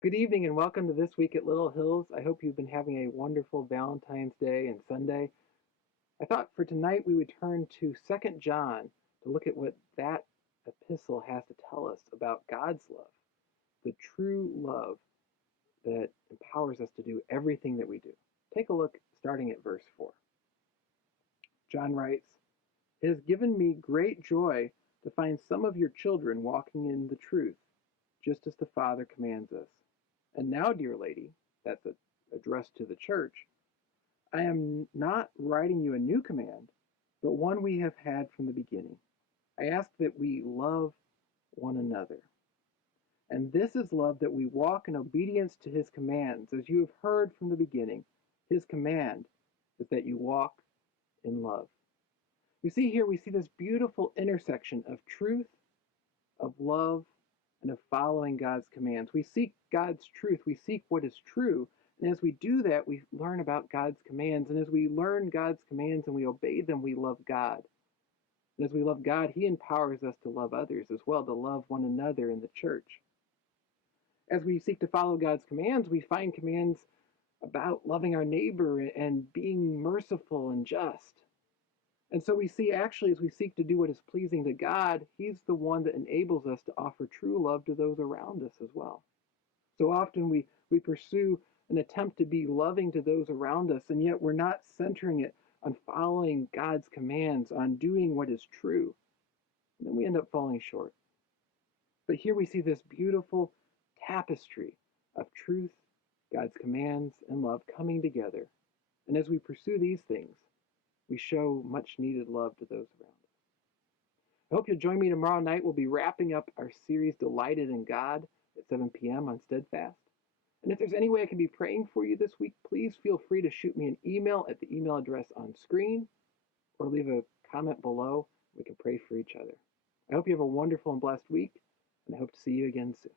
Good evening and welcome to This Week at Little Hills. I hope you've been having a wonderful Valentine's Day and Sunday. I thought for tonight we would turn to Second John to look at what that epistle has to tell us about God's love, the true love that empowers us to do everything that we do. Take a look starting at verse 4. John writes, "It has given me great joy to find some of your children walking in the truth, just as the Father commands us. And now, dear lady," that's addressed to the church, "I am not writing you a new command, but one we have had from the beginning. I ask that we love one another. And this is love, that we walk in obedience to his commands. As you have heard from the beginning, his command is that you walk in love." You see here, we see this beautiful intersection of truth, of love, and of following God's commands. We seek God's truth. We seek what is true. And as we do that, we learn about God's commands. And as we learn God's commands and we obey them, we love God. And as we love God, he empowers us to love others as well, to love one another in the church. As we seek to follow God's commands, we find commands about loving our neighbor and being merciful and just. And so we see, actually, as we seek to do what is pleasing to God, he's the one that enables us to offer true love to those around us as well. So often we pursue an attempt to be loving to those around us, and yet we're not centering it on following God's commands, on doing what is true. And then we end up falling short. But here we see this beautiful tapestry of truth, God's commands, and love coming together. And as we pursue these things, we show much needed love to those around us. I hope you'll join me tomorrow night. We'll be wrapping up our series, Delighted in God, at 7 p.m. on Steadfast. And if there's any way I can be praying for you this week, please feel free to shoot me an email at the email address on screen or leave a comment below. We can pray for each other. I hope you have a wonderful and blessed week, and I hope to see you again soon.